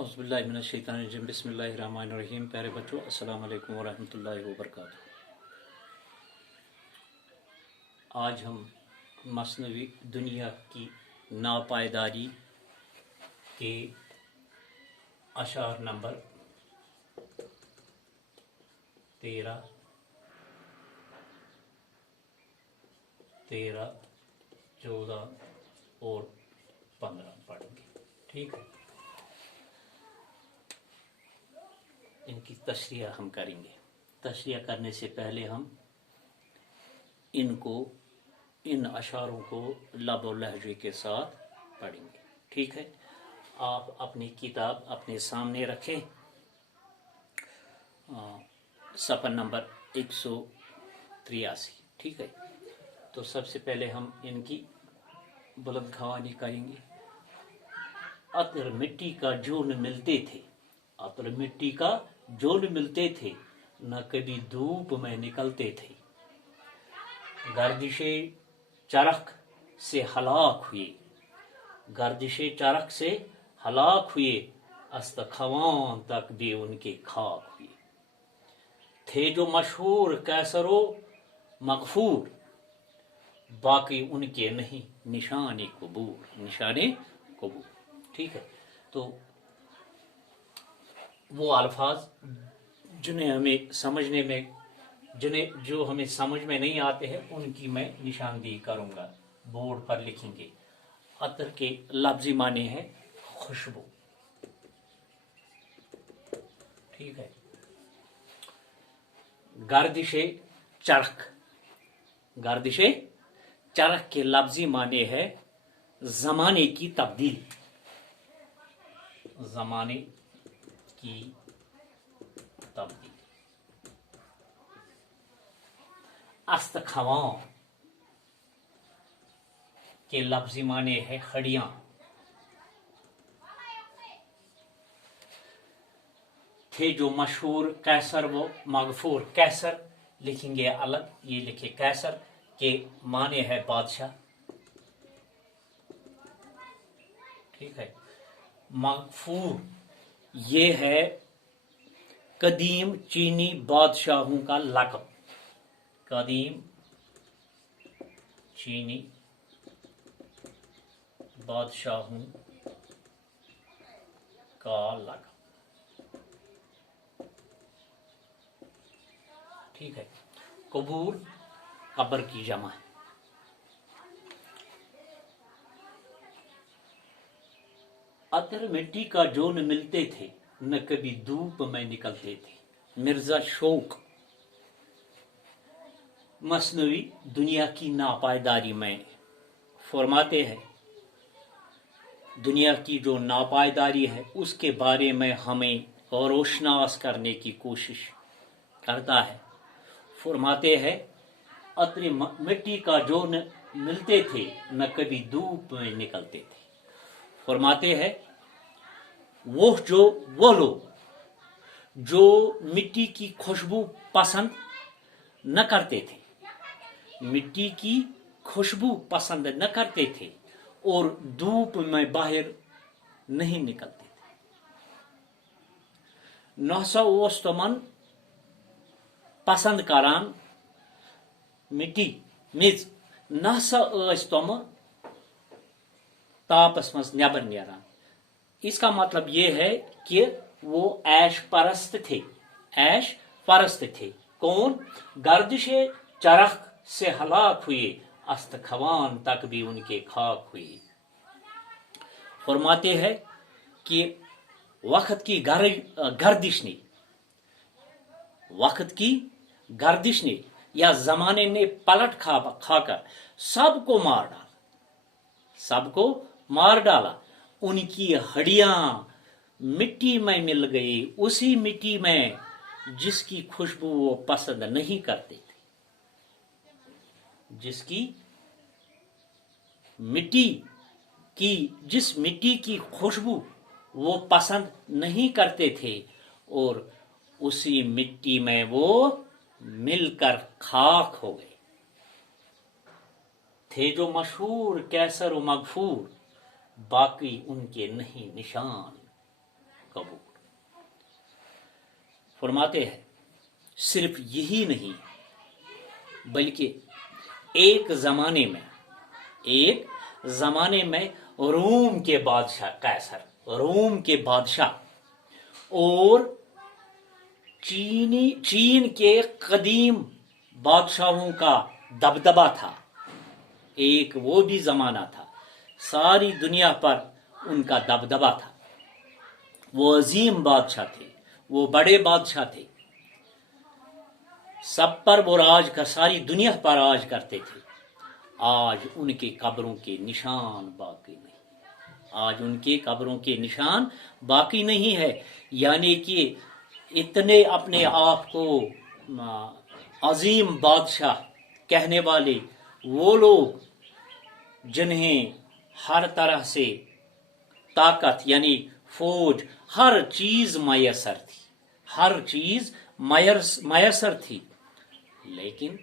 औज़ुबिल्लाहि मिनश्शैतानिर्रजीम बिस्मिल्लाहिर्रहमानिर्रहीम। प्यारे बच्चों, अस्सलाम वालेकुम वरहमतुल्लाहि वबरकातुहू। आज हम मस्नवी दुनिया की नापायदारी के अशार नंबर 13, 14 और 15 पढ़ेंगे। ठीक है, इनकी तशरीह हम करेंगे। तशरीह करने से पहले हम इन अशारों को लब और लहजे के साथ पढ़ेंगे। ठीक है, आप अपनी किताब अपने सामने रखें। सफ़ा नंबर 183। ठीक है, तो सबसे पहले हम इनकी बुलंद ख़वानी करेंगे। अतर मिट्टी का जो न मिलते थे, अतर मिट्टी का जो न मिलते थे, न कभी धूप में निकलते थे। गर्दिशे चरख से हलाक हुए, गर्दिशे चरख से हलाक हुए, अस्तखवान तक भी उनके खाक हुए। थे जो मशहूर कैसरो मगफूर, बाकी उनके नहीं निशाने कबूर, निशाने कबूर। ठीक है, तो वो अल्फाज जिन्हें हमें समझने में जो हमें समझ में नहीं आते हैं, उनकी मैं निशानदेही करूंगा, बोर्ड पर लिखेंगे। अतर के लफ्जी माने हैं खुशबू। ठीक है, गर्दिशे चरख, गर्दिशे चरख के लफ्जी माने है जमाने की तब्दीली, जमाने की तब्दीली। अस्तखवां के लफ्जी माने है खड़ियां। थे जो मशहूर कैसर वो मगफूर, कैसर लिखेंगे अलग, ये लिखे कैसर के माने है बादशाह। ठीक है, मगफूर ये है कदीम चीनी बादशाहों का लक़ब, कदीम चीनी बादशाहों का लक़ब। ठीक है, कबूर कब्र की जमा है। अतर मिट्टी का जो न मिलते थे, न कभी धूप में निकलते थे। मिर्जा शौक मस्नवी दुनिया की नापायदारी में फरमाते हैं, दुनिया की जो नापायदारी है उसके बारे में हमें रोशनास करने की कोशिश करता है। फरमाते हैं, अतर मिट्टी का जो न मिलते थे, न कभी धूप में निकलते थे। फरमाते हैं, वो लोग जो मिट्टी की खुशबू पसंद न करते थे, मिट्टी की खुशबू पसंद न करते थे और धूप में बाहर नहीं निकलते थे। नहसा ओस तमन पसंद करान मिट्टी मिज, नहसा ओस तम तापस मज नेबर नेरान। इसका मतलब ये है कि वो ऐश परस्त थे, ऐश परस्त थे। कौन? गर्दिशे चरख से हलाक हुए, अस्तखवान तक भी उनके खाक हुए। फरमाते हैं कि वक्त की गर्दिश ने, वक्त की गर्दिश ने या जमाने ने पलट खाकर सबको मार डाला, सबको मार डाला। उनकी हड्डियां मिट्टी में मिल गई, उसी मिट्टी में जिसकी खुशबू वो पसंद नहीं करते थे, जिसकी मिट्टी की, जिस मिट्टी की खुशबू वो पसंद नहीं करते थे, और उसी मिट्टी में वो मिलकर खाक हो गए। थे जो मशहूर कैसर व मगफूर, बाकी उनके नहीं निशान। قبول. فرماتے ہیں صرف یہی نہیں بلکہ ایک زمانے میں روم کے بادشاہ قیصر، روم کے بادشاہ اور چین کے قدیم بادشاہوں کا دبدبہ تھا. ایک وہ بھی زمانہ تھا، ساری دنیا پر ان کا دبدبہ تھا. وہ عظیم بادشاہ تھے، وہ بڑے بادشاہ تھے، سب پر وہ راج کر، ساری دنیا پر راج کرتے تھے. آج ان کے قبروں کے نشان باقی نہیں. آج ان کے قبروں کے نشان باقی نہیں ہے. یعنی کہ اتنے اپنے آپ کو عظیم بادشاہ کہنے والے وہ لوگ جنہیں ہر طرح سے طاقت یعنی فوج، ہر چیز میسر تھی، ہر چیز میسر تھی، لیکن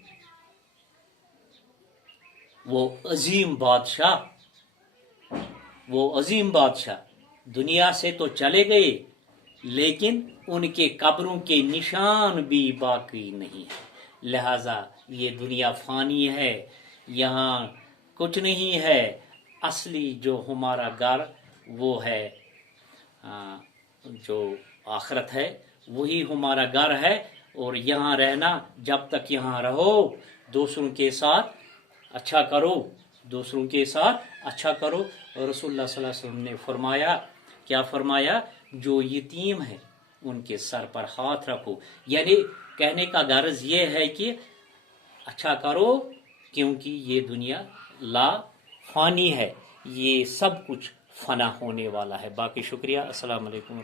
وہ عظیم بادشاہ دنیا سے تو چلے گئے، لیکن ان کے قبروں کے نشان بھی باقی نہیں ہے. لہذا یہ دنیا فانی ہے، یہاں کچھ نہیں ہے. اصلی جو ہمارا گھر وہ ہے جو آخرت ہے، وہی ہمارا گھر ہے. اور یہاں رہنا، جب تک یہاں رہو دوسروں کے ساتھ اچھا کرو، دوسروں کے ساتھ اچھا کرو. رسول اللہ صلی اللہ علیہ وسلم نے فرمایا، کیا فرمایا؟ جو یتیم ہے ان کے سر پر ہاتھ رکھو. یعنی کہنے کا غرض یہ ہے کہ اچھا کرو، کیونکہ یہ دنیا لا فانی ہے، یہ سب کچھ فنا ہونے والا ہے. باقی شکریہ. السلام علیکم.